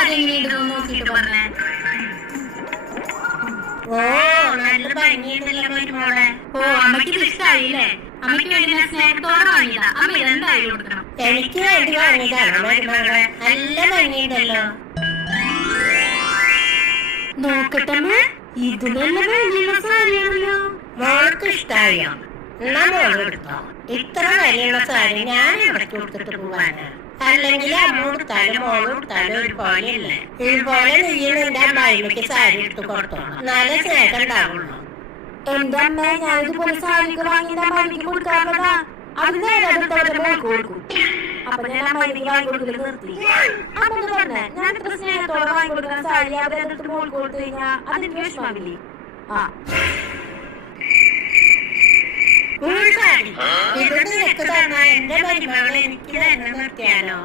സാരി എങ്ങനെയുണ്ടെന്ന് നോക്കിയിട്ട് പറഞ്ഞേ. ഓ നല്ല ഭംഗിയുണ്ടല്ലോ മരുമോളെ. ഓ അമ്മയ്ക്ക് ഇത് ഇഷ്ടായില്ലേ? അമ്മയ്ക്ക് വേണ്ടി ഞാൻ സ്നേഹത്തോടെ വാങ്ങിയതാ. അമ്മ ഇതെന്തായാലും കൊടുക്കണം. എനിക്ക് വേണ്ടി വാങ്ങിയതാണ് മരുമകളെ. നല്ല ഭംഗിയുണ്ടല്ലോ. നോക്കട്ടെ, ഇത് നല്ല ഭംഗിയുള്ള സാരിയാണല്ലോ. മോൾക്ക് ഇഷ്ടായോ? എന്നാ മോള് എടുത്തോ. ഇത്ര വലിയുള്ള സാരി ഞാൻ ഇവിടേക്ക് കൊടുത്തിട്ട് പോവാനാ. അല്ലെങ്കിൽ അമ്മ കൊടുത്താലും മോള് കൊടുത്താലും ഒരുപോലെയല്ലേ. ഇതുപോലെ നീ നിന്റെ അമ്മായിമ്മക്ക് സാരി എടുത്ത് കൊടുത്തോളാം. നല്ല സ്നേഹം ഉണ്ടാവുള്ളൂ. എന്റെ അമ്മ ഞാനിതുപോലെ സാരിക്ക് വാങ്ങിയ അമ്മയ്ക്ക് കൊടുക്കാറുള്ളതാ. അത് നേരെ അടുത്തവരുടെ മോൾക്ക് കൊടുക്കും. അപ്പൊ ഞാൻ അമ്മയ്ക്ക് വാങ്ങിക്കൊടുക്കൽ നിർത്തി. അമ്മ പറഞ്ഞേ, ഞാൻ ഇത്ര സ്നേഹത്തോടെ വാങ്ങിക്കൊടുക്കുന്ന സാരി അവരെ അടുത്ത് മോൾക്ക് കൊടുത്തു കഴിഞ്ഞാൽ അതിന് വിഷമാവില്ലേ? ഇത് നിനക്ക് തന്നാ എന്റെ മരുമകളെ എനിക്ക് തന്നെ നിർത്തിയാലോ?